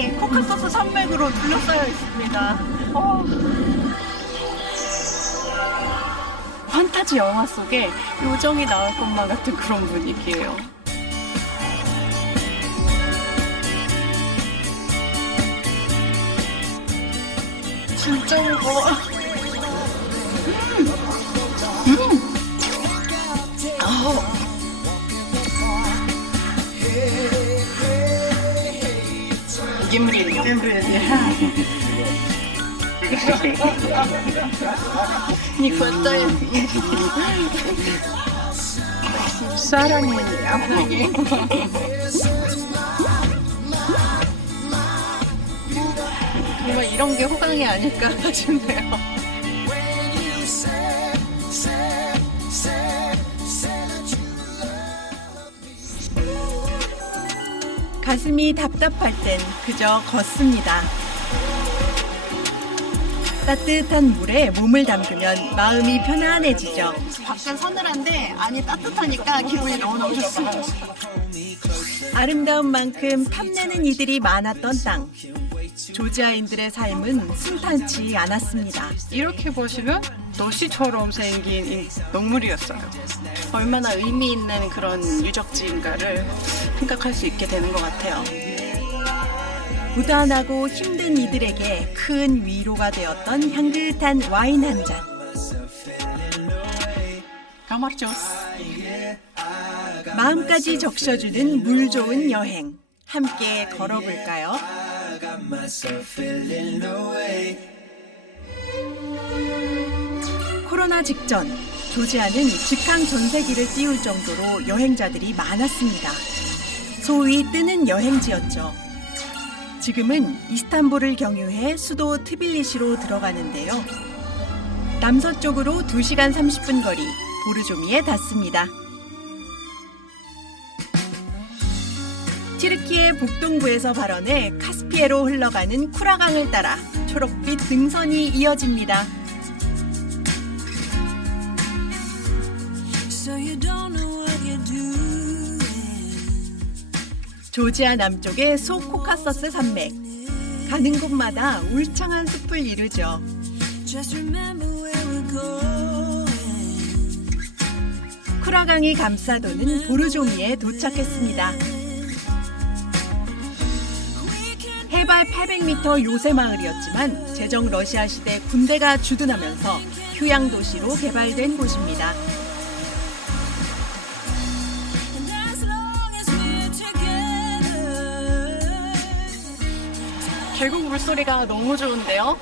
호강이 코카소스 산맥으로 둘러싸여 있습니다. 판타지 영화 속에 요정이 나올 것만 같은 그런 분위기예요. 진짜 무거워. Не хватает 사랑해. 정말 이런 게 호강이 아닐까 싶네요. 가슴이 답답할 땐 그저 걷습니다. 따뜻한 물에 몸을 담그면 마음이 편안해지죠. 밖은 서늘한데 안이 따뜻하니까 기분이 너무너무 좋습니다. 아름다운 만큼 탐내는 이들이 많았던 땅. 조지아인들의 삶은 순탄치 않았습니다. 이렇게 보시면 도시처럼 생긴 동물이었어요. 얼마나 의미 있는 그런 유적지인가를 생각할 수 있게 되는 것 같아요. 고단하고 힘든 이들에게 큰 위로가 되었던 향긋한 와인 한 잔. 마음까지 적셔주는 물 좋은 여행. 함께 걸어볼까요? 코로나 직전 조지아는 직항 전세기를 띄울 정도로 여행자들이 많았습니다. 소위 뜨는 여행지였죠. 지금은 이스탄불을 경유해 수도 트빌리시로 들어가는데요. 남서쪽으로 2시간 30분 거리 보르조미에 닿습니다. 튀르키예 북동부에서 발원해 카스피해로 흘러가는 쿠라강을 따라 초록빛 등선이 이어집니다. 조지아 남쪽의 소코카서스 산맥. 가는 곳마다 울창한 숲을 이루죠. 쿠라강이 감싸도는 보르조미에 도착했습니다. 해발 800m 요새 마을이었지만 제정 러시아 시대 군대가 주둔하면서 휴양 도시로 개발된 곳입니다. 계곡 물소리가 너무 좋은데요.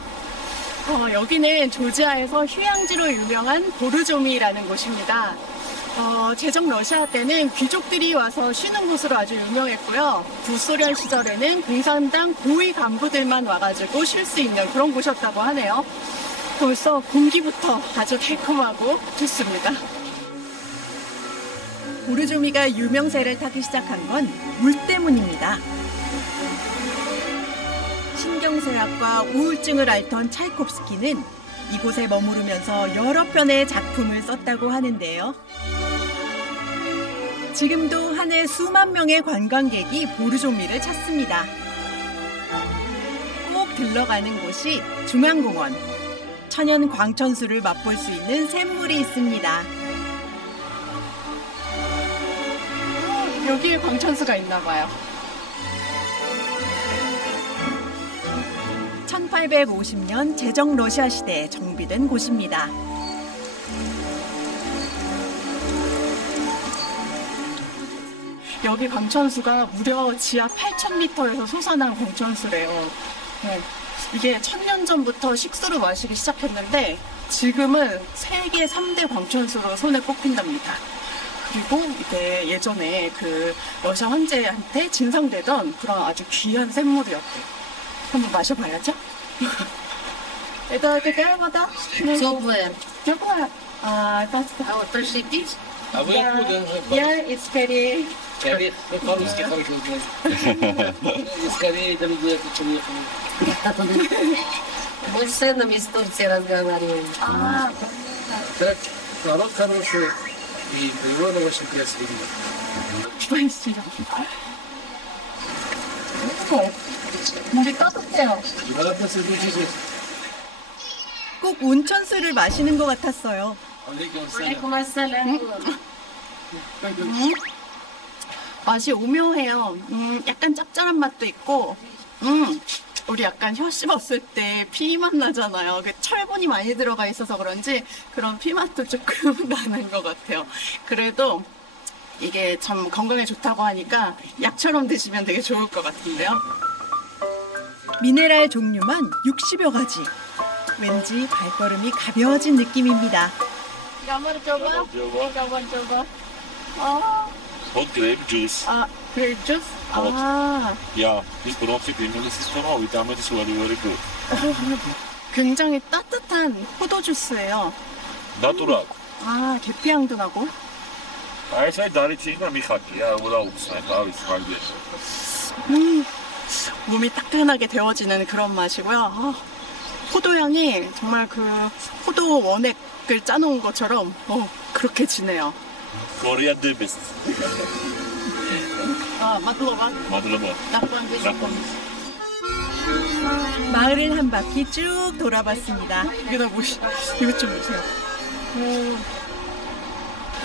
여기는 조지아에서 휴양지로 유명한 보르조미라는 곳입니다. 제정 러시아 때는 귀족들이 와서 쉬는 곳으로 아주 유명했고요. 구소련 시절에는 공산당 고위 간부들만 와가지고 쉴 수 있는 그런 곳이었다고 하네요. 벌써 공기부터 아주 달콤하고 좋습니다. 보르조미가 유명세를 타기 시작한 건 물 때문입니다. 신경쇠약과 우울증을 앓던 차이콥스키는 이곳에 머무르면서 여러 편의 작품을 썼다고 하는데요. 지금도 한 해 수만 명의 관광객이 보르조미를 찾습니다. 꼭 들러가는 곳이 중앙공원. 천연 광천수를 맛볼 수 있는 샘물이 있습니다. 여기에 광천수가 있나 봐요. 1850년 제정 러시아 시대에 정비된 곳입니다. 여기 광천수가 무려 지하 8,000m에서 솟아난 광천수래요. 네. 이게 1000년 전부터 식수로 마시기 시작했는데 지금은 세계 3대 광천수로 손에 꼽힌답니다. 그리고 이게 예전에 그 러시아 황제한테 진상되던 그런 아주 귀한 샘물이었대요. 한번 마셔봐야죠. Это какая вода? Теплая. Теплая? А вот пришли пить? А вы откуда? Я из Кореи. Скорее, вы по-русски хорошо знаете. Скорее, дорогие, почему ехали. Мы с сыном из Турции разговариваем. Так, народ хороший, и природа очень красивая. Спасибо. 물이 따뜻해요. Надо следующий. 꼭 온천수를 마시는 것 같았어요. عليكم السلام. 맛이 오묘해요. 약간 짭짤한 맛도 있고, 우리 약간 혀 씹었을 때 피맛 나잖아요. 그 철분이 많이 들어가 있어서 그런지 그런 피맛도 조금 나는 것 같아요. 그래도 이게 참 건강에 좋다고 하니까 약처럼 드시면 되게 좋을 것 같은데요. 미네랄 종류만 60여 가지. 왠지 발걸음이 가벼워진 느낌입니다. 한번 줘봐. 한번 줘봐. Hot grape juice. 그레이프 주스? Yeah, this peroxide in system of vitamin is very, very good. 굉장히 따뜻한 포도 주스예요. Natural. 계피향도 나고. I said that it's in a yeah, without how it's like 몸이 따끈하게 데워지는 그런 맛이고요. 포도향이 정말 그 포도 원액을 짜놓은 것처럼 그렇게 지네요. Korean the best. 맛로만 Madlama. 마을을 한 바퀴 쭉 돌아봤습니다. 이거 좀 보세요.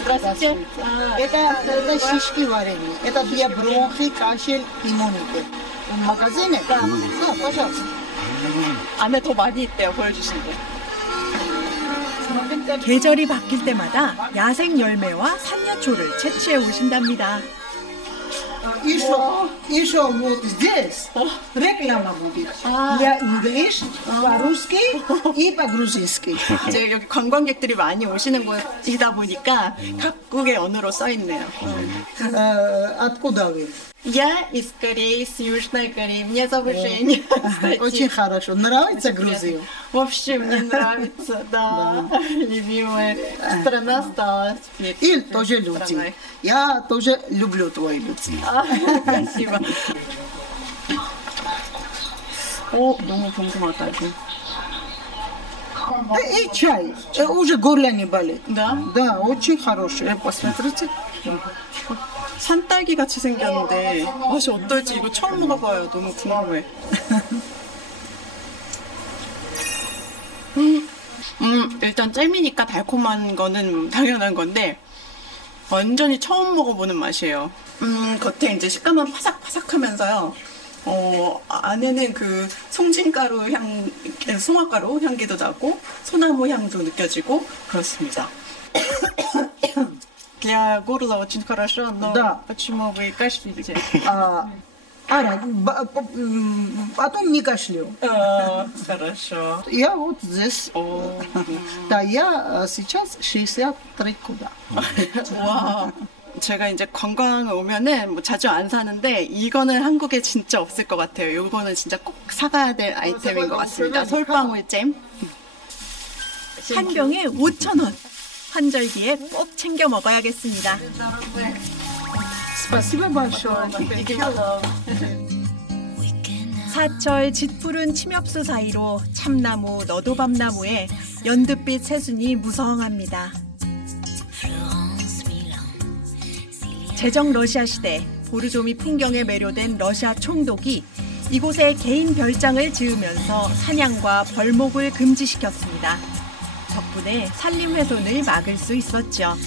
Здравствуйте. Это шишки варенье. Это для бронхи, кашель, иммунитет. Магазин это? Да, пожалуйста. 안에 더 많이 있대요. 보여주신대. 계절이 바뀔 때마다 야생 열매와 산야초를 채취해 오신답니다. Еще вот здесь реклама будет. Для English, по-русски и по-грузински. 이제 여기 관광객들이 많이 오시는 곳이다 보니까 각국의 언어로 써 있네요. Откуда вы? Я из Кореи, с Южной Кореи. Меня зовут Женя. Очень хорошо. Нравится Грузия? Вообще мне нравится, да. Любимая страна стала теперь. И тоже люди. Я тоже люблю твои люди. Спасибо. 너무 궁금하다 이거. И чай. Уже горло не болит. Да? Да, очень хороший. Посмотрите. 산딸기 같이 생겼는데 맛이 어떨지 이거 처음 먹어봐요. 너무 궁금해. 일단 잼이니까 달콤한 거는 당연한 건데 완전히 처음 먹어보는 맛이에요. 겉에 이제 식감은 파삭파삭하면서요. 안에는 그 송진가루 향, 송화가루 향기도 나고 소나무 향도 느껴지고 그렇습니다. Для горла очень хорошо, но Да. почему вы кашляете? Потом не кашлю. Хорошо. Я вот здесь. Да, я сейчас 63 года. 와. 제가 이제 관광을 오면은 뭐 자주 안 사는데 이거는 한국에 진짜 없을 것 같아요. 이거는 진짜 꼭 사가야 될 아이템인 것 같습니다. 솔방울잼. 한 병에 5,000원. 환절기에 꼭 챙겨 먹어야겠습니다. Спасибо большое. 사철 짙푸른 침엽수 사이로 참나무, 너도밤나무에 연두빛 새순이 무성합니다. 제정 러시아 시대 보르조미 풍경에 매료된 러시아 총독이 이곳에 개인 별장을 지으면서 사냥과 벌목을 금지시켰습니다. 덕분에 산림 훼손을 막을 수 있었죠.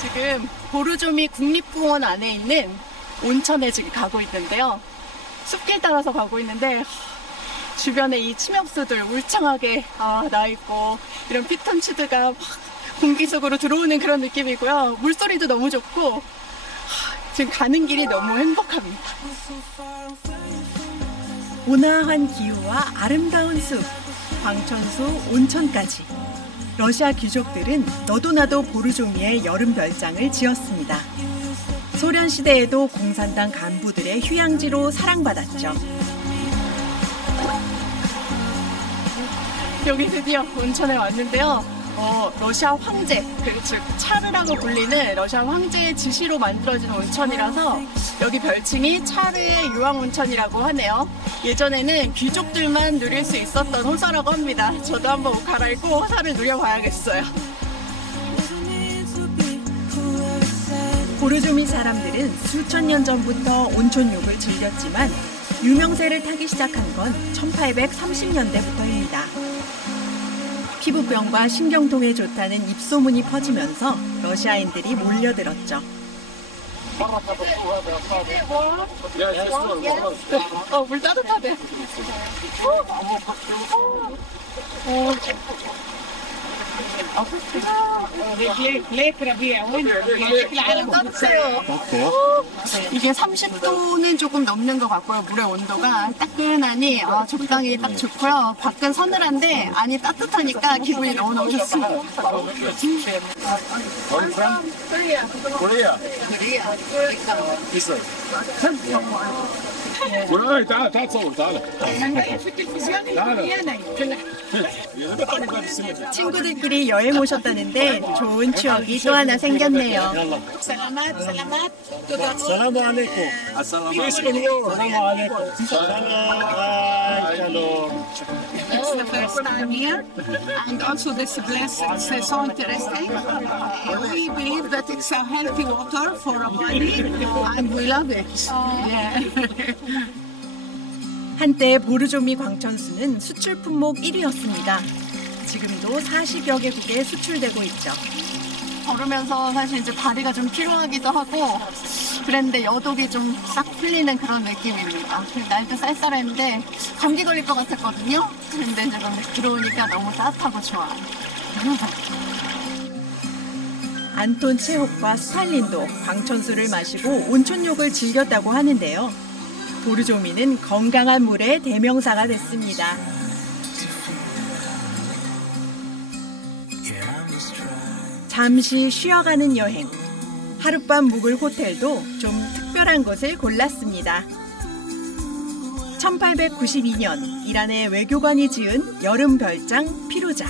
지금 보르조미 국립공원 안에 있는 온천에 지금 가고 있는데요. 숲길 따라서 가고 있는데 주변에 이 침엽수들 울창하게 나 있고 이런 피톤치드가 막 공기 속으로 들어오는 그런 느낌이고요. 물소리도 너무 좋고 지금 가는 길이 너무 행복합니다. 온화한 기후와 아름다운 숲, 광천수, 온천까지 러시아 귀족들은 너도나도 보르조미에 여름 별장을 지었습니다. 소련 시대에도 공산당 간부들의 휴양지로 사랑받았죠. 여기 드디어 온천에 왔는데요. 러시아 황제, 즉 차르라고 불리는 러시아 황제의 지시로 만들어진 온천이라서 여기 별칭이 차르의 유황온천이라고 하네요. 예전에는 귀족들만 누릴 수 있었던 호사라고 합니다. 저도 한번 옷 갈아입고 호사를 누려봐야겠어요. 보르조미 사람들은 수천 년 전부터 온천욕을 즐겼지만 유명세를 타기 시작한 건 1830년대부터입니다. 피부병과 신경통에 좋다는 입소문이 퍼지면서 러시아인들이 몰려들었죠. 물 따뜻하대. 이게 30도는 조금 넘는 것 같고요. 물의 온도가 따끈하니 적당히 딱 좋고요. 밖은 서늘한데 안이 따뜻하니까 기분이 너무너무 좋습니다. 친구들끼리 여행 오셨다는데 좋은 추억이 또 하나 생겼네요. It's the first time here, and also this place is so interesting. We believe that it's a healthy water for our body, and we love it. Yeah. 한때 보르조미 광천수는 수출 품목 1위였습니다. 지금도 40여 개국에 수출되고 있죠. 걸으면서 사실 이제 다리가 좀 피로하기도 하고 그랬는데 여독이 좀 싹 풀리는 그런 느낌입니다. 날도 쌀쌀했는데 감기 걸릴 것 같았거든요. 근데 지금 들어오니까 너무 따뜻하고 좋아요. 안톤 체홉과 스탈린도 광천수를 마시고 온천욕을 즐겼다고 하는데요. 보르조미는 건강한 물의 대명사가 됐습니다. 잠시 쉬어가는 여행. 하룻밤 묵을 호텔도 좀 특별한 곳을 골랐습니다. 1892년 이란의 외교관이 지은 여름 별장 피루자.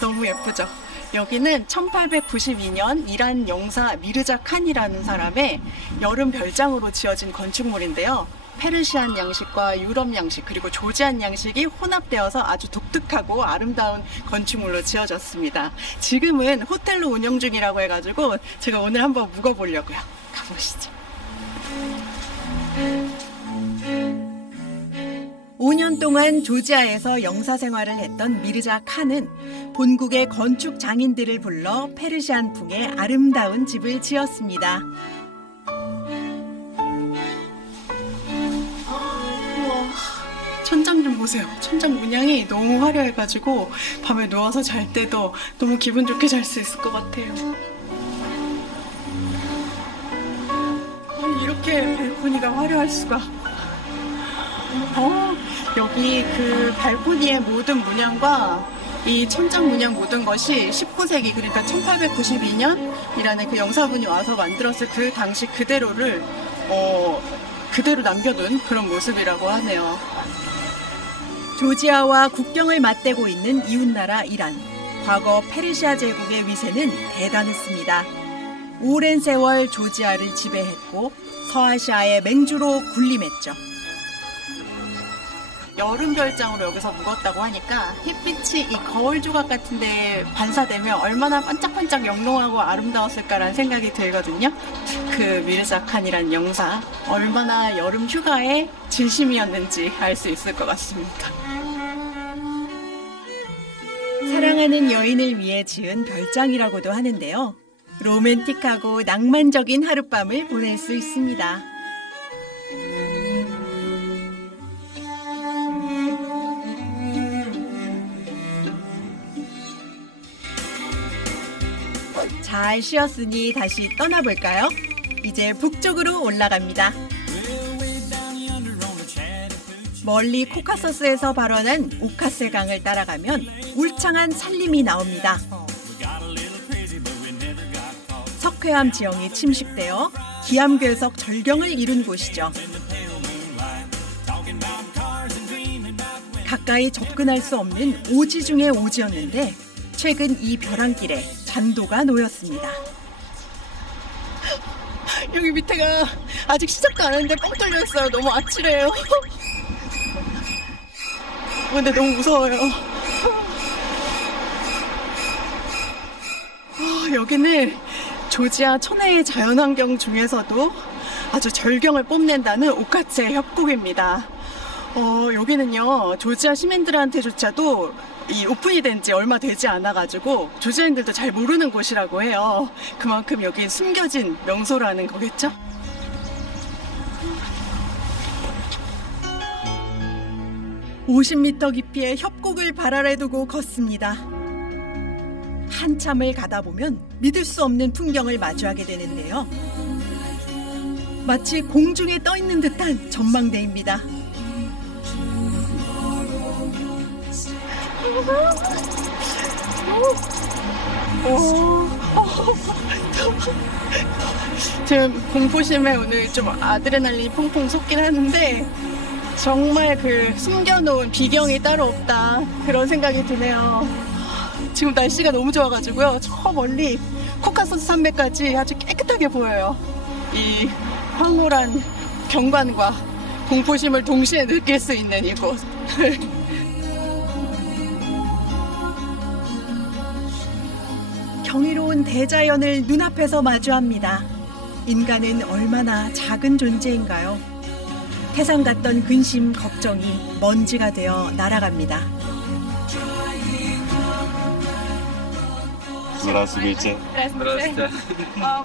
너무 예쁘죠? 여기는 1892년 이란 영사 미르자 칸이라는 사람의 여름 별장으로 지어진 건축물인데요. 페르시안 양식과 유럽 양식 그리고 조지안 양식이 혼합되어서 아주 독특하고 아름다운 건축물로 지어졌습니다. 지금은 호텔로 운영 중이라고 해가지고 제가 오늘 한번 묵어보려고요. 가보시죠. 5년 동안 조지아에서 영사 생활을 했던 미르자 칸은 본국의 건축 장인들을 불러 페르시안풍의 아름다운 집을 지었습니다. 천장 좀 보세요. 천장 문양이 너무 화려해가지고 밤에 누워서 잘 때도 너무 기분 좋게 잘 수 있을 것 같아요. 이렇게 발코니가 화려할 수가. 여기 그 발코니의 모든 문양과 이 천장 문양 모든 것이 19세기 그러니까 1892년이라는 그 영사분이 와서 만들었을 그 당시 그대로를 그대로 남겨둔 그런 모습이라고 하네요. 조지아와 국경을 맞대고 있는 이웃나라 이란. 과거 페르시아 제국의 위세는 대단했습니다. 오랜 세월 조지아를 지배했고 서아시아의 맹주로 군림했죠. 여름 별장으로 여기서 묵었다고 하니까 햇빛이 이 거울 조각 같은 데 반사되면 얼마나 반짝반짝 영롱하고 아름다웠을까라는 생각이 들거든요. 그 미르자 칸이란 영사 얼마나 여름 휴가에 진심이었는지 알 수 있을 것 같습니다. 사랑하는 여인을 위해 지은 별장이라고도 하는데요. 로맨틱하고 낭만적인 하룻밤을 보낼 수 있습니다. 잘 쉬었으니 다시 떠나볼까요? 이제 북쪽으로 올라갑니다. 멀리 코카서스에서 발원한 오카세 강을 따라가면 울창한 산림이 나옵니다. 석회암 지형이 침식되어 기암괴석 절경을 이룬 곳이죠. 가까이 접근할 수 없는 오지 중의 오지였는데 최근 이 벼랑길에 잔도가 놓였습니다. 여기 밑에가 아직 시작도 안 했는데 뻥 뚫려 있어요. 너무 아찔해요. 근데 너무 무서워요. 여기는 조지아 천혜의 자연환경 중에서도 아주 절경을 뽐낸다는 오카체 협곡입니다. 여기는요, 조지아 시민들한테조차도 이 오픈이 된 지 얼마 되지 않아가지고 조지아인들도 잘 모르는 곳이라고 해요. 그만큼 여기 숨겨진 명소라는 거겠죠? (50m) 깊이의 협곡을 발 아래 두고 걷습니다. 한참을 가다 보면 믿을 수 없는 풍경을 마주하게 되는데요. 마치 공중에 떠 있는 듯한 전망대입니다. 지금 공포심에 오늘 좀 아드레날린이 퐁퐁 솟긴 하는데 정말 그 숨겨놓은 비경이 따로 없다, 그런 생각이 드네요. 지금 날씨가 너무 좋아가지고요, 저 멀리 코카소스 산맥까지 아주 깨끗하게 보여요. 이 황홀한 경관과 공포심을 동시에 느낄 수 있는 이곳. 경이로운 대자연을 눈앞에서 마주합니다. 인간은 얼마나 작은 존재인가요? 태산 같던 근심, 걱정이 먼지가 되어 날아갑니다. Здравствуйте. Здравствуйте.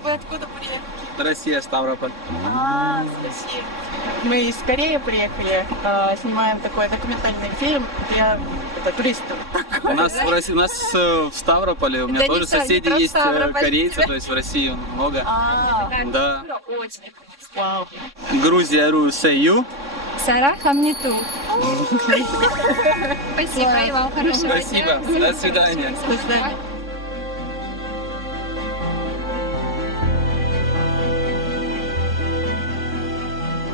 Вы откуда приехали? Россия, Ставрополь. Спасибо. Мы из Кореи приехали, снимаем такой документальный фильм для туристов. У нас в Ставрополе, у меня тоже соседи есть корейцы, то есть в России много. Да. Вау. Грузия, Русею. Сара Хамниту. Спасибо, и вам хорошего дня. Спасибо. До свидания. До свидания.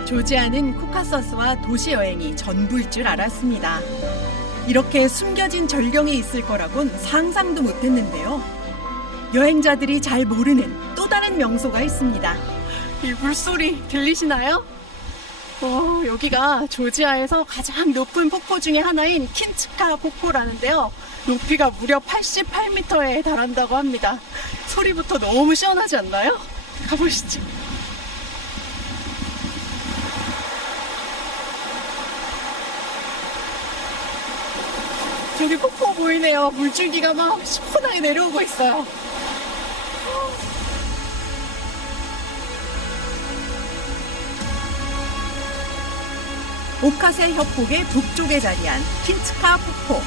조지아는 코카서스와 도시 여행이 전부일 줄 알았습니다. 이렇게 숨겨진 절경이 있을 거라곤 상상도 못했는데요. 여행자들이 잘 모르는 또 다른 명소가 있습니다. 이 물소리 들리시나요? 여기가 조지아에서 가장 높은 폭포 중에 하나인 킨츠카 폭포라는데요. 높이가 무려 88m에 달한다고 합니다. 소리부터 너무 시원하지 않나요? 가보시죠. 저기 폭포 보이네요. 물줄기가 막 시원하게 내려오고 있어요. 오카세 협곡의 북쪽에 자리한 킨츠카 폭포.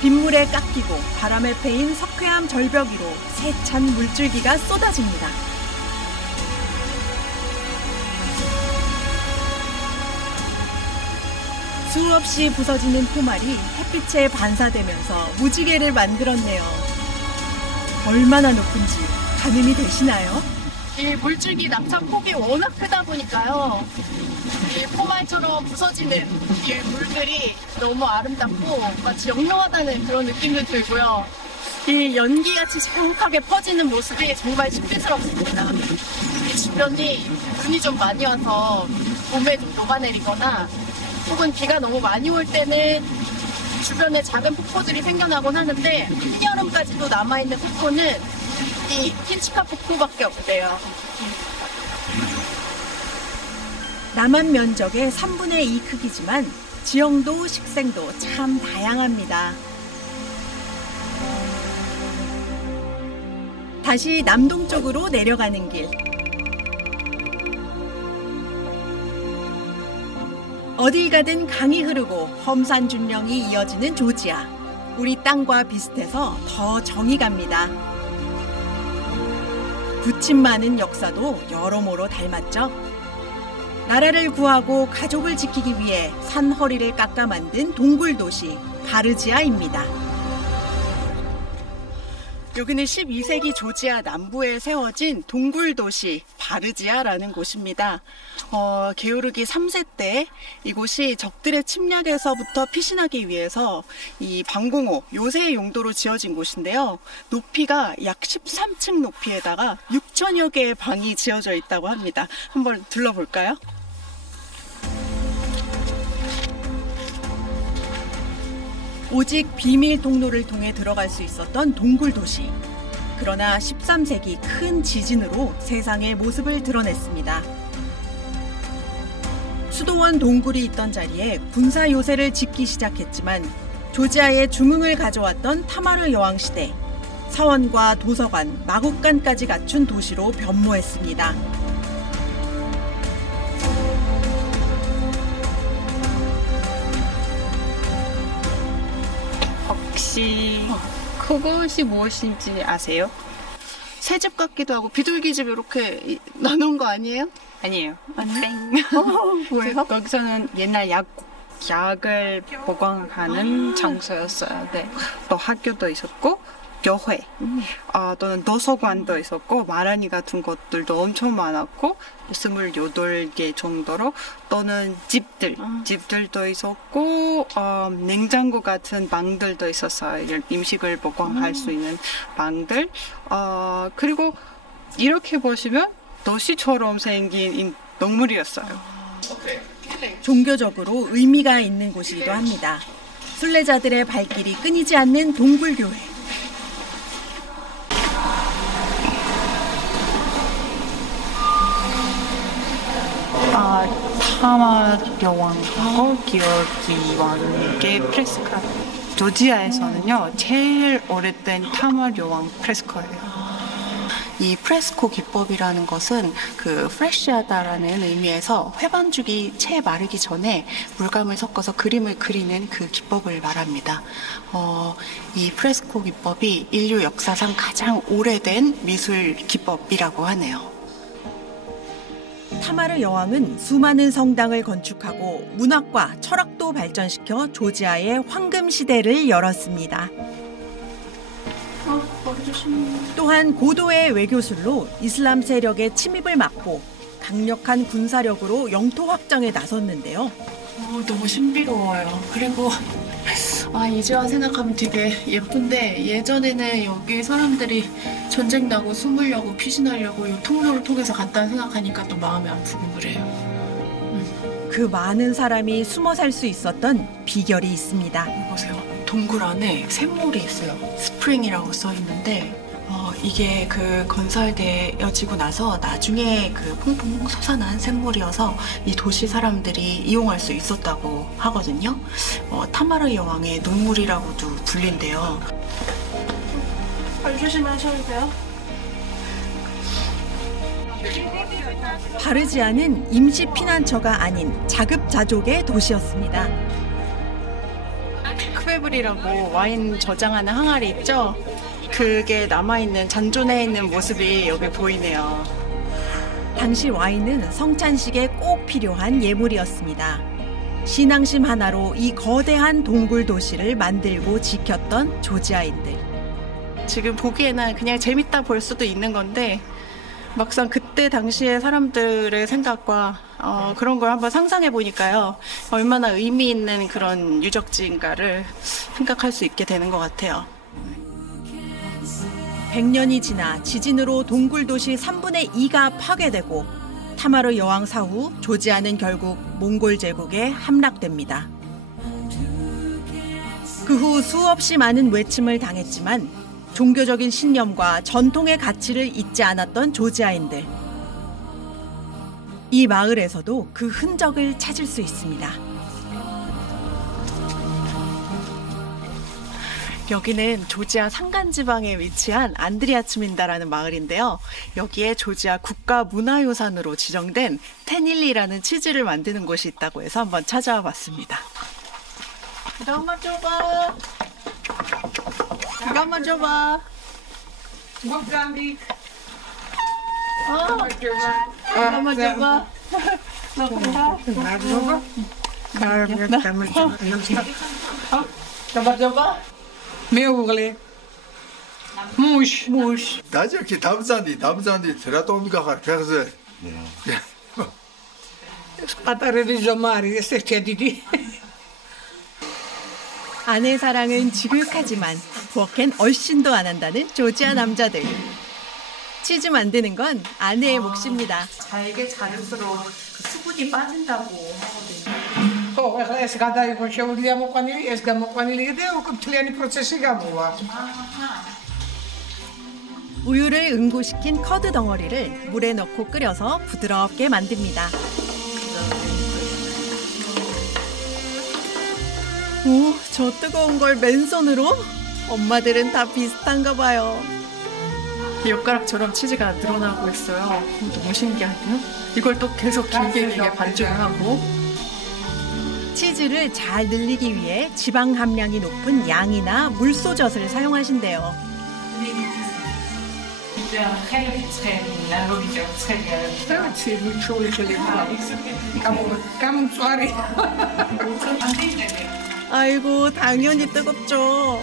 빗물에 깎이고 바람에 패인 석회암 절벽 위로 세찬 물줄기가 쏟아집니다. 수없이 부서지는 포말이 햇빛에 반사되면서 무지개를 만들었네요. 얼마나 높은지 가늠이 되시나요? 이 물줄기 낙차폭이 워낙 크다 보니까요, 이 포말처럼 부서지는 이 물들이 너무 아름답고 마치 영롱하다는 그런 느낌도 들고요. 이 연기같이 자욱하게 퍼지는 모습이 정말 신비스럽습니다. 이 주변이 눈이 좀 많이 와서 봄에 좀 녹아내리거나 혹은 비가 너무 많이 올 때는 주변에 작은 폭포들이 생겨나곤 하는데 한여름까지도 남아있는 폭포는 이 킨츠카 폭포밖에 없대요. 남한 면적의 3분의 2 크기지만 지형도 식생도 참 다양합니다. 다시 남동쪽으로 내려가는 길. 어딜 가든 강이 흐르고 험산 준령이 이어지는 조지아. 우리 땅과 비슷해서 더 정이 갑니다. 부침 많은 역사도 여러모로 닮았죠. 나라를 구하고 가족을 지키기 위해 산 허리를 깎아 만든 동굴 도시 바르지아입니다. 여기는 12세기 조지아 남부에 세워진 동굴 도시 바르지아라는 곳입니다. 게오르기 3세 때 이곳이 적들의 침략에서부터 피신하기 위해서 이 방공호 요새의 용도로 지어진 곳인데요. 높이가 약 13층 높이에다가 6천여 개의 방이 지어져 있다고 합니다. 한번 둘러볼까요? 오직 비밀 통로를 통해 들어갈 수 있었던 동굴 도시. 그러나 13세기 큰 지진으로 세상의 모습을 드러냈습니다. 수도원 동굴이 있던 자리에 군사 요새를 짓기 시작했지만 조지아의 중흥을 가져왔던 타마르 여왕 시대, 사원과 도서관, 마국간까지 갖춘 도시로 변모했습니다. 혹시 그것이 무엇인지 아세요? 새집 같기도 하고 비둘기집 이렇게 나눈 거 아니에요? 아니에요. 땡. 뭐예요? 거기서는 옛날 약을 보관하는 장소였어요. 네. 또 학교도 있었고 교회, 또는 도서관도 있었고 마라니 같은 것들도 엄청 많았고 28개 정도로 또는 집들도 있었고 냉장고 같은 방들도 있었어요. 음식을 보관할 수 있는 방들. 그리고 이렇게 보시면 도시처럼 생긴 동물이었어요. 종교적으로 의미가 있는 곳이기도 합니다. 순례자들의 발길이 끊이지 않는 동굴교회. 타마 여왕하고 기어기 왕의 프레스카. 조지아에서는요 제일 오래된 타마 여왕 프레스코예요. 이 프레스코 기법이라는 것은 그 프레시하다라는 의미에서 회반죽이 채 마르기 전에 물감을 섞어서 그림을 그리는 그 기법을 말합니다. 이 프레스코 기법이 인류 역사상 가장 오래된 미술 기법이라고 하네요. 타마르 여왕은 수많은 성당을 건축하고 문학과 철학도 발전시켜 조지아의 황금 시대를 열었습니다. 또한 고도의 외교술로 이슬람 세력의 침입을 막고 강력한 군사력으로 영토 확장에 나섰는데요. 너무 신비로워요. 그리고 이제 와 생각하면 되게 예쁜데 예전에는 여기 사람들이 전쟁 나고 숨으려고 피신하려고 이 통로를 통해서 갔다는 생각하니까 또 마음이 아프고 그래요. 그 많은 사람이 숨어 살 수 있었던 비결이 있습니다. 보세요. 동굴 안에 샘물이 있어요. 스프링이라고 써 있는데 이게 그 건설되어지고 나서 나중에 그 퐁퐁 솟아난 샘물이어서 이 도시 사람들이 이용할 수 있었다고 하거든요. 타마르 여왕의 눈물이라고도 불린대요. 조심하셔도 돼요. 바르지아는 임시 피난처가 아닌 자급자족의 도시였습니다. 크베블이라고 와인 저장하는 항아리 있죠? 그게 남아있는 잔존해 있는 모습이 여기 보이네요. 당시 와인은 성찬식에 꼭 필요한 예물이었습니다. 신앙심 하나로 이 거대한 동굴 도시를 만들고 지켰던 조지아인들. 지금 보기에는 그냥 재밌다 볼 수도 있는 건데 막상 그때 당시의 사람들의 생각과 그런 걸 한번 상상해 보니까요. 얼마나 의미 있는 그런 유적지인가를 생각할 수 있게 되는 것 같아요. 100년이 지나 지진으로 동굴 도시 3분의 2가 파괴되고 타마르 여왕 사후 조지아는 결국 몽골 제국에 함락됩니다. 그 후 수없이 많은 외침을 당했지만 종교적인 신념과 전통의 가치를 잊지 않았던 조지아인들. 이 마을에서도 그 흔적을 찾을 수 있습니다. 여기는 조지아 산간지방에 위치한 안드리아츠민다라는 마을인데요. 여기에 조지아 국가문화유산으로 지정된 테닐리라는 치즈를 만드는 곳이 있다고 해서 한번 찾아와 봤습니다. 이거 한번 줘봐. 이거 한번 줘봐. 이거 한번 줘봐. 줘봐. 매우글래 무시 다저기 담산디 트라토미가 가르쳐서 빠따르리 좀마리 세체디디 아내 사랑은 지극하지만 부엌엔 얼씬도 안 한다는 조지아 남자들. 치즈 만드는 건 아내의 몫입니다. 잘게 자를수록 그 수분이 빠진다고 하거든요. ეს გადაიღო შეუძლია მოყვანილი, ეს გამოყვანილი და უკვე მთლიანი პროცესი გამოვა. 우유를 응고시킨 커드 덩어리를 물에 넣고 끓여서 부드럽게 만듭니다. 오, 저 뜨거운 걸 맨손으로? 엄마들은 다 비슷한가 봐요. 엿가락처럼 치즈가 늘어나고 있어요. 너무 신기하네요. 이걸 또 계속 길게 반죽을 하고. 치즈를 잘 늘리기 위해 지방 함량이 높은 양이나 물소젖을 사용하신대요. 아이고, 당연히 뜨겁죠.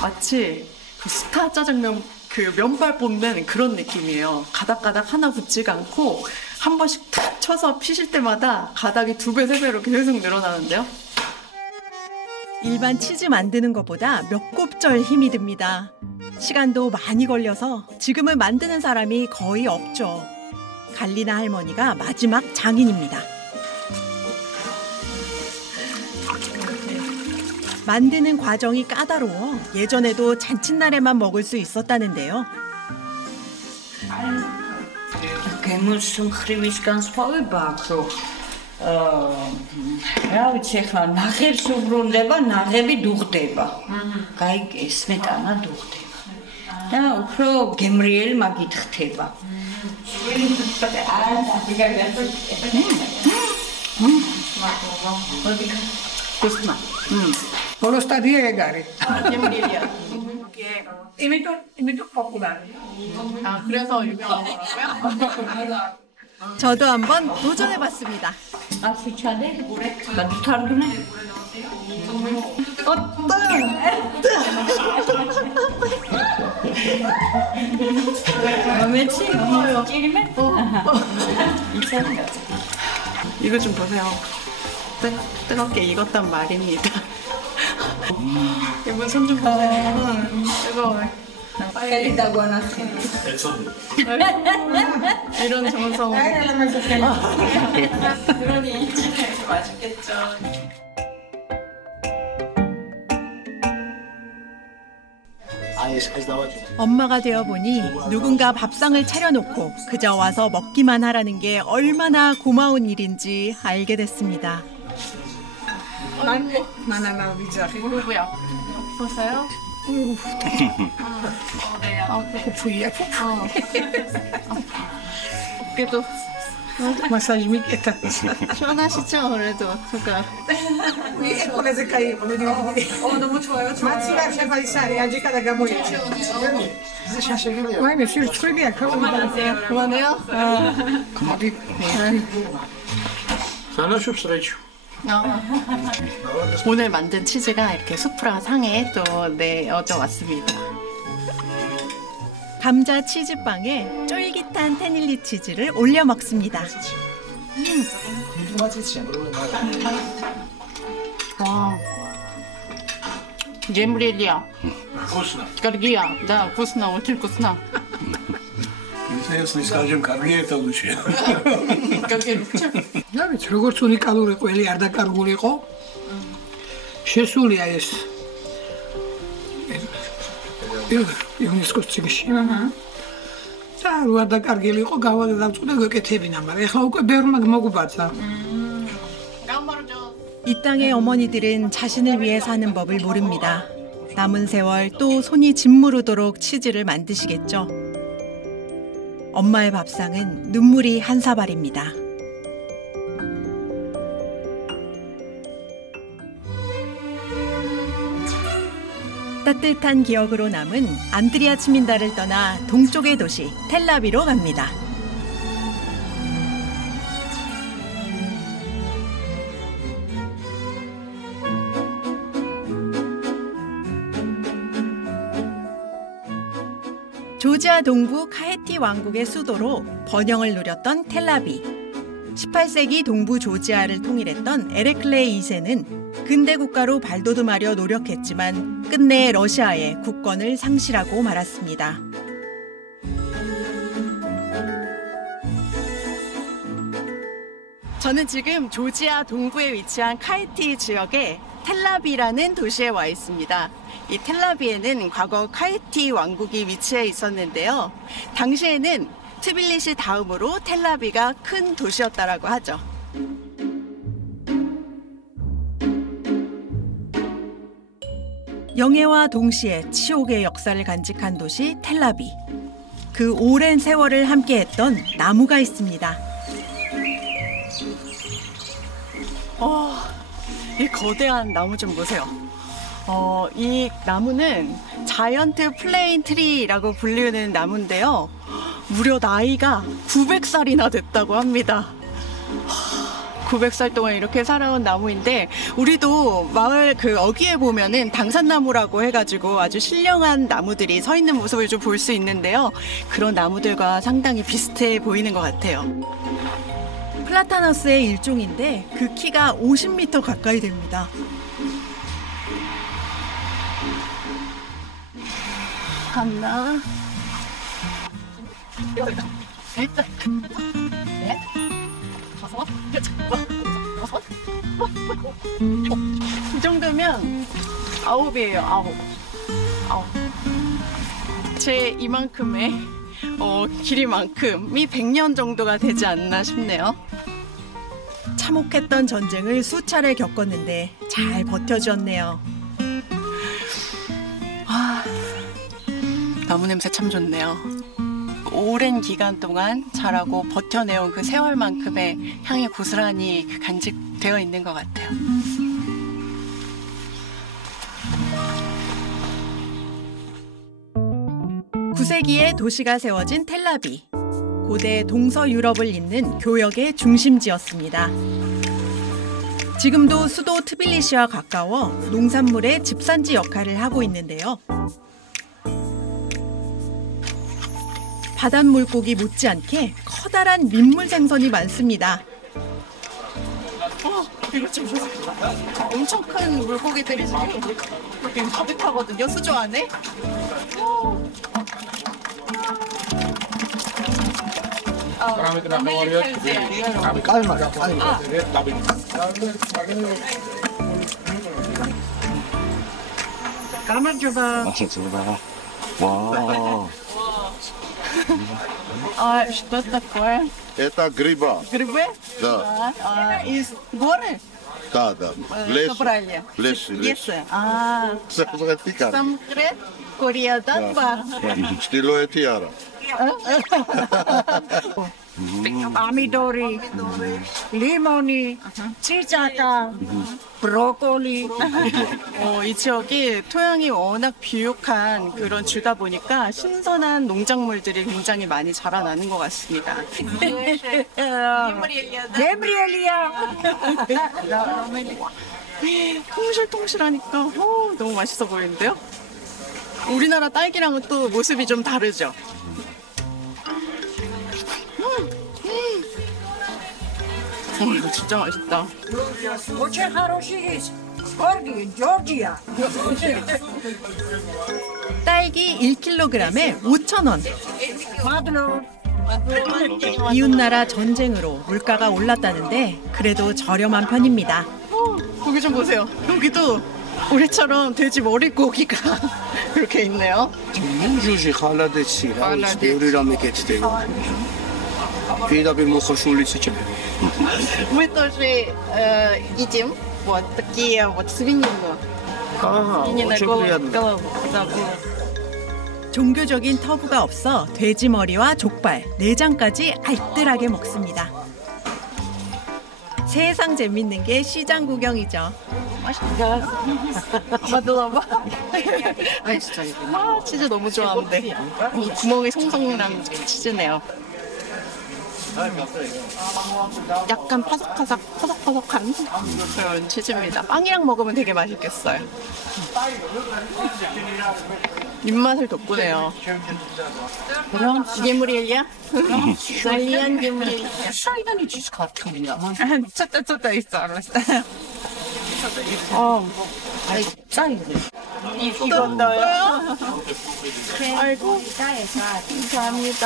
마치 그 스타 짜장면 그 면발 뽑는 그런 느낌이에요. 가닥가닥 하나 붙지가 않고 한 번씩 탁 쳐서 피실 때마다 가닥이 2배, 3배로 계속 늘어나는데요. 일반 치즈 만드는 것보다 몇 곱절 힘이 듭니다. 시간도 많이 걸려서 지금은 만드는 사람이 거의 없죠. 갈리나 할머니가 마지막 장인입니다. 만드는 과정이 까다로워 예전에도 잔칫날에만 먹을 수 있었다는데요. გემოს მხრივის განსხვავება აქვს, რომ რა ვიცი, ახლა ნაღებს უბრუნდება, ნაღები დუღდება. გაიგე, სმეტანა დუღდება. და უფრო გემრიელი მაგით ხდება. 그렇구나. Όλο στάδιο έγαρη. 이미도 popular. 아, 그래서 유명하더라고요? 저도 한번 도전해봤습니다. 아프차네? 가두타르네? 이거 좀 보세요. 뜨겁게 익었단 말입니다. 이분 손 좀 보세요. 뜨거워요. 빨리다고 하나씩. 이런 정성. 그러니 맛있겠죠. 엄마가 되어보니 누군가 밥상을 차려놓고 그저 와서 먹기만 하라는 게 얼마나 고마운 일인지 알게 됐습니다. 나나나 비자리. 누구야? 보세요. 고프이야. 어깨도 마사지 미겠다. 시원하시죠? 그래도 잠깐. 에코네즈 카이. 너무 좋아요. 마치가 셰파리사리 아직까지 가보이죠. 와이 메시르 트리비아 그만하세요. 그만해요? 그만이. 사나슈스 레이슈. 오늘 만든 치즈가 이렇게 수프라 상에 또 내어져 왔습니다. 감자 치즈빵에 쫄깃한 테닐리 치즈를 올려 먹습니다. 와, землерия. Каргия, да, вкусно, очень вкусно. Если скажем, каргия, это лучше. რა ვიცი, როგორც უნიკალური ყველი არ დაკარგული იყო. შესულია ეს. იუნესკოს წიგნში. და რო არ დაკარგილი იყო, გავწყვეტე გვეკეთებინა, მაგრამ ეხლა უკვე ბევრმა მოგუბაცა. 이 땅의 어머니들은 자신을 위해 사는 법을 모릅니다. 남은 세월 또 손이 짓무르도록 치즈를 만드시겠죠. 엄마의 밥상은 눈물이 한 사발입니다. 따뜻한 기억으로 남은 안드리아 치민다를 떠나 동쪽의 도시 텔라비로 갑니다. 조지아 동부 카헤티 왕국의 수도로 번영을 누렸던 텔라비. 18세기 동부 조지아를 통일했던 에레클레 2세는 근대 국가로 발돋움하려 노력했지만 끝내 러시아의 국권을 상실하고 말았습니다. 저는 지금 조지아 동부에 위치한 카이티 지역의 텔라비라는 도시에 와 있습니다. 이 텔라비에는 과거 카이티 왕국이 위치해 있었는데요. 당시에는 트빌리시 다음으로 텔라비가 큰 도시였다라고 하죠. 영예와 동시에 치욕의 역사를 간직한 도시 텔라비. 그 오랜 세월을 함께했던 나무가 있습니다. 이 거대한 나무 좀 보세요. 이 나무는 자이언트 플레인 트리라고 불리는 나무인데요. 무려 나이가 900살이나 됐다고 합니다. 900살 동안 이렇게 살아온 나무인데 우리도 마을 그 어귀에 보면은 당산나무라고 해가지고 아주 신령한 나무들이 서 있는 모습을 좀 볼 수 있는데요. 그런 나무들과 상당히 비슷해 보이는 것 같아요. 플라타너스의 일종인데 그 키가 50m 가까이 됩니다. 하나, 넷, 다섯, 여섯, 이 정도면 9이에요. 9. 제 이만큼의 길이만큼이 100년 정도가 되지 않나 싶네요. 참혹했던 전쟁을 수차례 겪었는데 잘 버텨주었네요. 나무 냄새 참 좋네요. 오랜 기간 동안 자라고 버텨내온 그 세월만큼의 향이 고스란히 간직되어 있는 것 같아요. 9세기에 도시가 세워진 텔라비. 고대 동서유럽을 잇는 교역의 중심지였습니다. 지금도 수도 트빌리시와 가까워 농산물의 집산지 역할을 하고 있는데요. 바닷물고기 못지않게 커다란 민물 생선이 많습니다. 이거 좀 보세요. 엄청 큰 물고기들이 지금 가득하거든요, 수조 안에. Что такое? Это гриба. Грибы? Да. Из горы? Да. В лес. Собрали? В лесе. Самкрет, Кореядан бар. Стилоэтияра. Помидоры, лимоны, 치자카, 브로콜리. 이 지역이 토양이 워낙 비옥한 그런 주다 보니까 신선한 농작물들이 굉장히 많이 자라나는 것 같습니다. 데브리엘이야. 통실통실하니까 너무 맛있어 보이는데요? 우리나라 딸기랑은 또 모습이 좀 다르죠? 이거 진짜 맛있다. Очень хороший есть. Корги, Джорджия. 딸기 1kg에 5,000원. 마들로. 이웃나라 전쟁으로 물가가 올랐다는데 그래도 저렴한 편입니다. 고기 좀 보세요. 여기도 우리처럼 돼지 머릿고기가 그렇게 있네요. Мы тоже едим вот такие вот свинину. голову. 종교적인 터부가 없어 돼지 머리와 족발, 내장까지 알뜰하게 먹습니다. 세상 재밌는 게 시장 구경이죠. 맛있다. 맛들어봐. 치즈 너무 좋아하는데 구멍이 송송한 치즈네요. 약간 퍼석퍼석한 그런 치즈입니다. 빵이랑 먹으면 되게 맛있겠어요. 입맛을 돋구네요. 그럼 게무릴이야? 살리안 게무릴. 사이다니 치즈 같은 거야. 쳤다 있어, 알았어. 이것도요? 아이고, 감사합니다.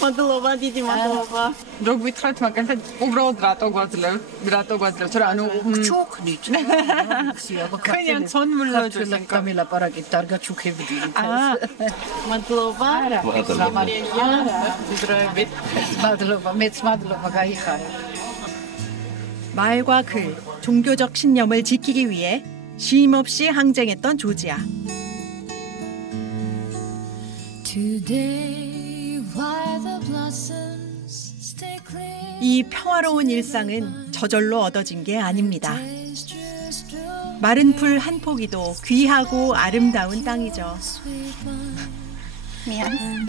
მადლობა, დიდი მადლობა. რო გვითხრათ მაგალითად უბრალოდ რატო გვაძლევთ რა ანუ ჩუქნით ქენიან ცონმულოჯოს გამილაპარაკით დარგა ჩუქებდი მადლობა. მადლობა მეც მადლობა გაიხარე. 말과 글, 종교적 신념을 지키기 위해 쉼 없이 항쟁했던 조지아. 이 평화로운 일상은 저절로 얻어진 게 아닙니다. 마른 풀 한 포기도 귀하고 아름다운 땅이죠. 미안.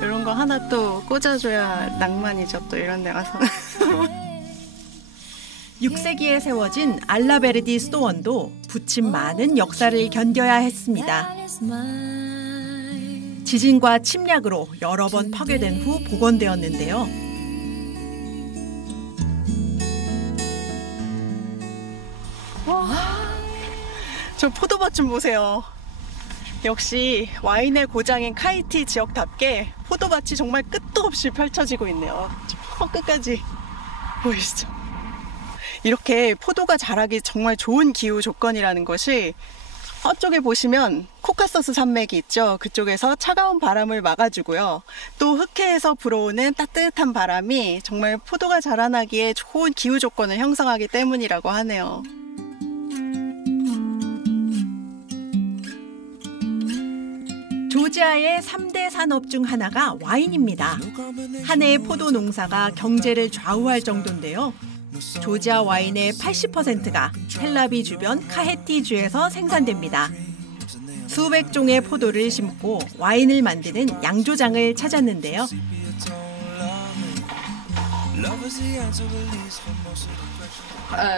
이런 거 하나 또 꽂아줘야 낭만이죠. 또 이런 데 가서. 6세기에 세워진 알라베르디 수도원도 부침 많은 역사를 견뎌야 했습니다. 지진과 침략으로 여러 번 파괴된 후 복원되었는데요. 저 포도밭 좀 보세요. 역시 와인의 고장인 카이티 지역답게 포도밭이 정말 끝도 없이 펼쳐지고 있네요. 저 끝까지 보이시죠? 이렇게 포도가 자라기 정말 좋은 기후 조건이라는 것이 저쪽에 보시면 코카서스 산맥이 있죠. 그쪽에서 차가운 바람을 막아주고요. 또 흑해에서 불어오는 따뜻한 바람이 정말 포도가 자라나기에 좋은 기후 조건을 형성하기 때문이라고 하네요. 조지아의 3대 산업 중 하나가 와인입니다. 한 해의 포도 농사가 경제를 좌우할 정도인데요. 조지아 와인의 80%가 텔라비 주변 카헤티주에서 생산됩니다. 수백 종의 포도를 심고 와인을 만드는 양조장을 찾았는데요.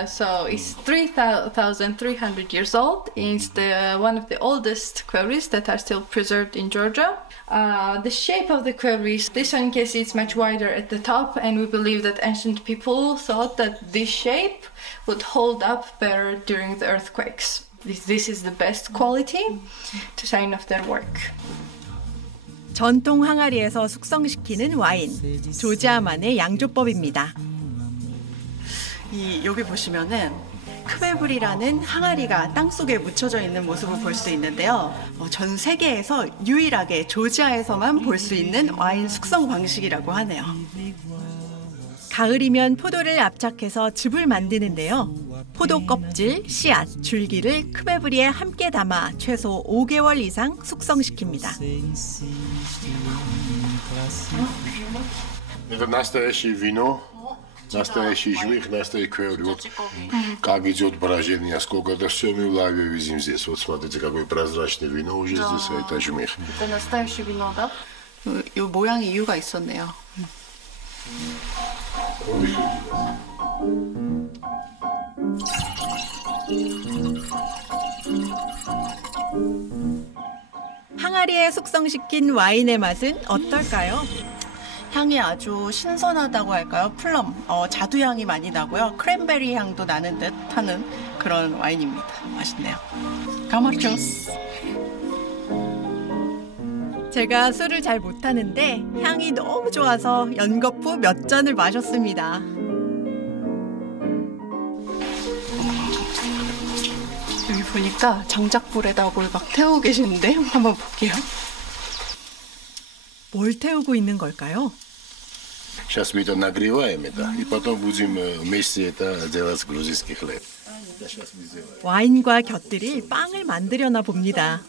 So it's 3,300 years old. It's one of the oldest quarries that are still preserved in Georgia. The shape of the quarries, this one you can see it's much wider at the top, and we believe that ancient people thought that this shape would hold up better during the earthquakes. This is the best quality to sign off their work. 전통 항아리에서 숙성시키는 와인, 조지아만의 양조법입니다. 여기 보시면은 크베블이라는 항아리가 땅속에 묻혀져 있는 모습을 볼 수 있는데요. 전 세계에서 유일하게 조지아에서만 볼 수 있는 와인 숙성 방식이라고 하네요. 가을이면 포도를 압착해서 즙을 만드는데요. 포도 껍질, 씨앗, 줄기를 크베브리에 함께 담아 최소 5개월 이상 숙성시킵니다. Это настоящее вино, настоящий жмых, настоящий квеври. Вот как идет брожение, сколько это все мы в лаве везем здесь. Вот смотрите, какое прозрачное вино уже здесь, а это жмых. Это настоящее вино, да? 이 모양이 이유가 있었네요. 항아리에 숙성시킨 와인의 맛은 어떨까요? 향이 아주 신선하다고 할까요? 플럼, 자두향이 많이 나고요. 크랜베리 향도 나는 듯 하는 그런 와인입니다. 맛있네요. 가마초스. 제가 술을 잘 못하는데 향이 너무 좋아서 연거푸 몇 잔을 마셨습니다. 여기 보니까 장작불에다 뭘 막 태우고 계시는데 한번 볼게요. 뭘 태우고 있는 걸까요? Сейчас мы это нагреваем, это, и потом будем вместе это делать грузинский хлеб. 와인과 곁들일 빵을 만들려나 봅니다.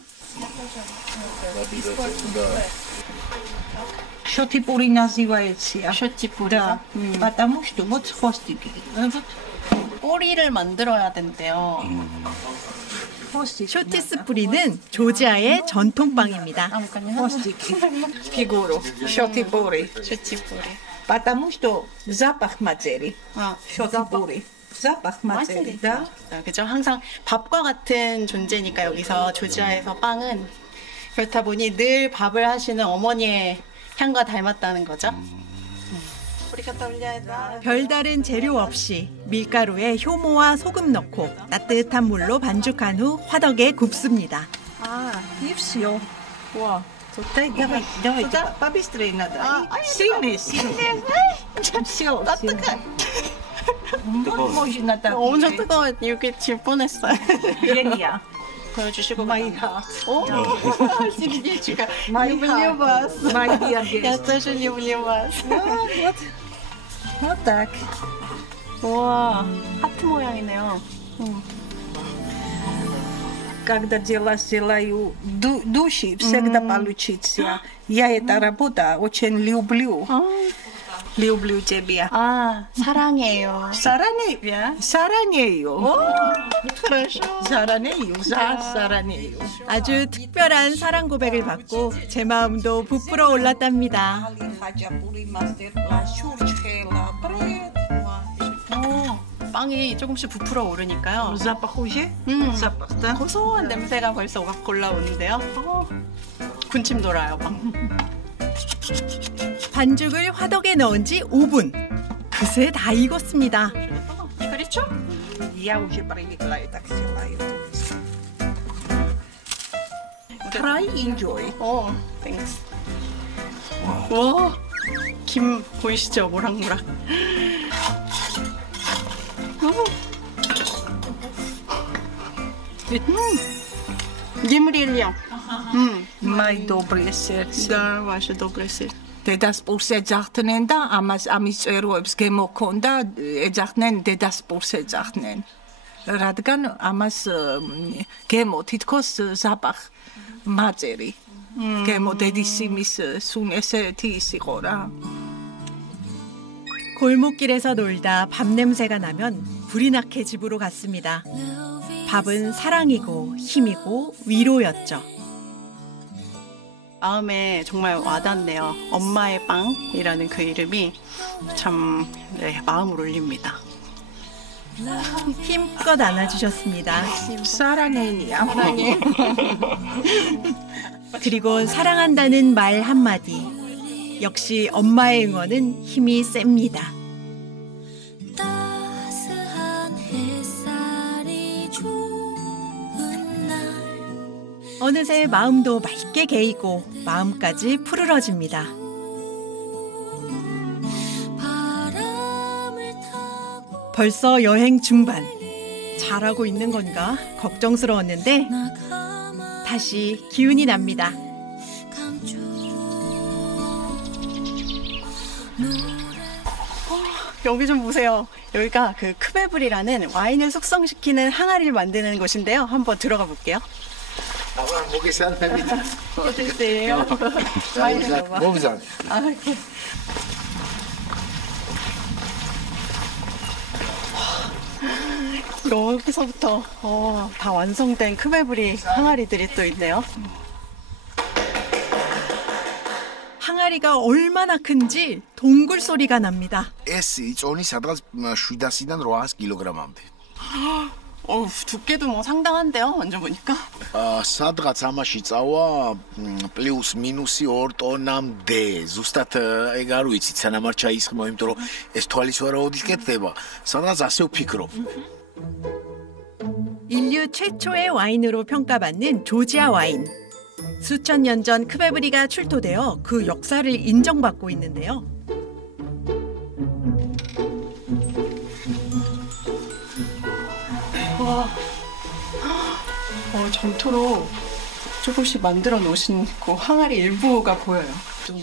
Шотипури называется. 쇼티뿌리. Да, потому что вот хвостики. 뿌리를 만들어야 된대요. 쇼티스 뿌리는 조지아의 전통빵입니다. Хвостики. Фигуру. Шотипури. 쇼티뿌리. Потому что запах матери. Шотипури. запах матери. Да. 그죠? 항상 밥과 같은 존재니까 여기서 조지아에서 빵은 그렇다 보니 늘 밥을 하시는 어머니의 향과 닮았다는 거죠. 별다른 재료 없이 밀가루에 효모와 소금 넣고 따뜻한 물로 반죽한 후 화덕에 굽습니다. И все. Ва. Давай. Побыстрее надо. Сильнее. Все. Можно так. 엄청 뜨거워. 이렇게 질 뻔했어요. Genia. 보여주시고. My heart. Сердечко. My Люблю heart. вас. My dear guest. Я тоже люблю вас. Вот так. 와, 하트 모양이네요. Когда дела делаю души, всегда получится. Я это работа очень люблю. Люблю тебя. 사랑해요. 사랑해요. хорошо. 사랑해요. 아주 특별한 사랑 고백을 받고 제 마음도 부풀어 올랐답니다. 빵이 조금씩 부풀어 오르니까요. 고소한 냄새가 벌써 확 올라오는데요. 군침 돌아요, 빵. 반죽을 화덕에 넣은 지 5분. 그새 다 익었습니다. 그렇죠? Я уже привыкла и так делаю. Try, enjoy. thanks. 와, 김 보이시죠? 모락모락. Гемрилья. Мои добрые сердце. Да, ваше доброе сердце. დედასპურს ეძახდნენ და ამის წეროებს გემოქონდა, ეძახდნენ დედასპურს ეძახდნენ. რადგან ამას გემო თითქოს ზაპახ მაწერი. გემო დედისიმის სულ ესეთი ის იყო რა. 골목길에서 놀다 밥 냄새가 나면 불이 나게 집으로 갔습니다. 밥은 사랑이고 힘이고 위로였죠. 마음에 정말 와닿네요. 엄마의 빵이라는 그 이름이 참 마음을 울립니다. 힘껏 안아주셨습니다. 사랑해니야. 사랑해. 그리고 사랑한다는 말 한마디. 역시 엄마의 응원은 힘이 셉니다. 어느새 마음도 맑게 개이고 마음까지 푸르러집니다. 벌써 여행 중반. 잘하고 있는 건가 걱정스러웠는데 다시 기운이 납니다. 여기 좀 보세요. 여기가 그 크베블이라는 와인을 숙성시키는 항아리를 만드는 곳인데요. 한번 들어가 볼게요. 어땠어요? 몸상. 여기서부터 다 완성된 크베블이 항아리들이 또 있네요. 항아리가 얼마나 큰지 동굴 소리가 납니다. ეს იწონი სადღაც 700-დან 800 კილოგრამამდე. 두께도 뭐 상당한데요. 만져보니까. სადღაც ამაში წავა პლუს მინუსი 2 ტონამდე. ზუსტად ეგ არ ვიცით სანამ არ ჩაისხმო, იმიტომ რომ ეს თვალის ვარაუდით კეთდება. სადღაც ასე ვფიქრობ. 인류 최초의 와인으로 평가받는 조지아 와인. 수천 년 전 크베브리가 출토되어 그 역사를 인정받고 있는데요. 와, 점토로 조금씩 만들어 놓으신 그 항아리 일부가 보여요.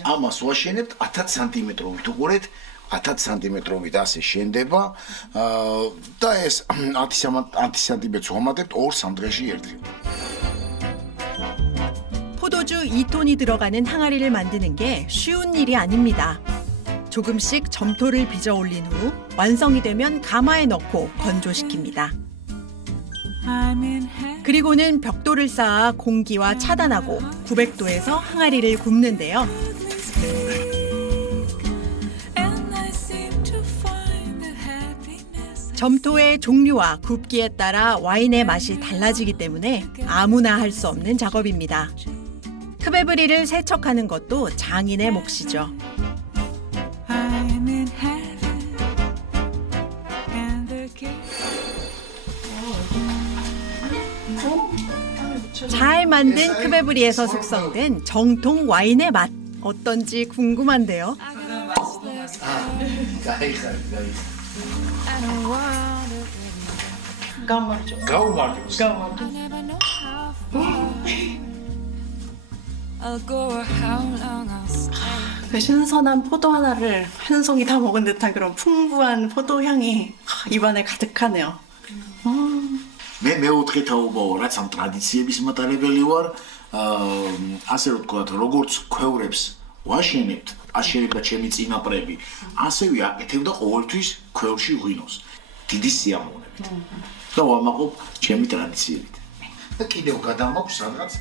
ამას ვაშენებთ 1000 სანტიმეტრობით. უყურეთ, 1000 სანტიმეტრობით ასე შენდება და ეს 10 სანტიმეტრს ვამატებთ 2-3 დღეში ერთხელ. 포도주 2톤이 들어가는 항아리를 만드는 게 쉬운 일이 아닙니다. 조금씩 점토를 빚어 올린 후 완성이 되면 가마에 넣고 건조시킵니다. 그리고는 벽돌을 쌓아 공기와 차단하고 900도에서 항아리를 굽는데요. 점토의 종류와 굽기에 따라 와인의 맛이 달라지기 때문에 아무나 할 수 없는 작업입니다. 크베브리를 세척하는 것도 장인의 몫이죠. 잘 만든 크베브리에서 숙성된 정통 와인의 맛 어떤지 궁금한데요. 그 신선한 포도 하나를 한 송이 다 먹은 듯한 그런 풍부한 포도 향이 입안에 가득하네요. მე მეოთხე თაობა რაც ამ ტრადიციების მატარებელი ვარ, ასე რომ თქვა, როგორც ქვევრებს ვაშენებთ, აშენებდა ჩემი წინაპრები, ასევე აკეთებდა ყოველთვის ქვევრში ღვინოს, დიდი სიამოვნებით. და ვამაყობ ჩემი ტრადიციებით. და კიდევ გადამაქვს სადღაც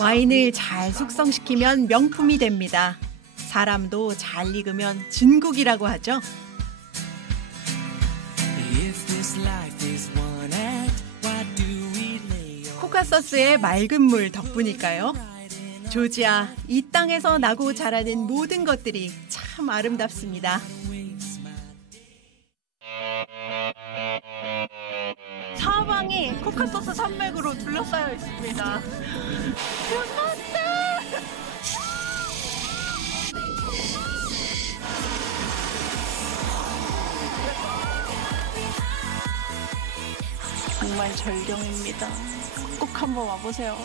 와인을 잘 숙성시키면 명품이 됩니다. 사람도 잘 익으면 진국이라고 하죠. 코카서스의 맑은 물 덕분일까요? 조지아, 이 땅에서 나고 자라는 모든 것들이 참 아름답습니다. 사방이 코카서스 산맥으로 둘러싸여 있습니다. 정말 절경입니다. 꼭 한번 와보세요.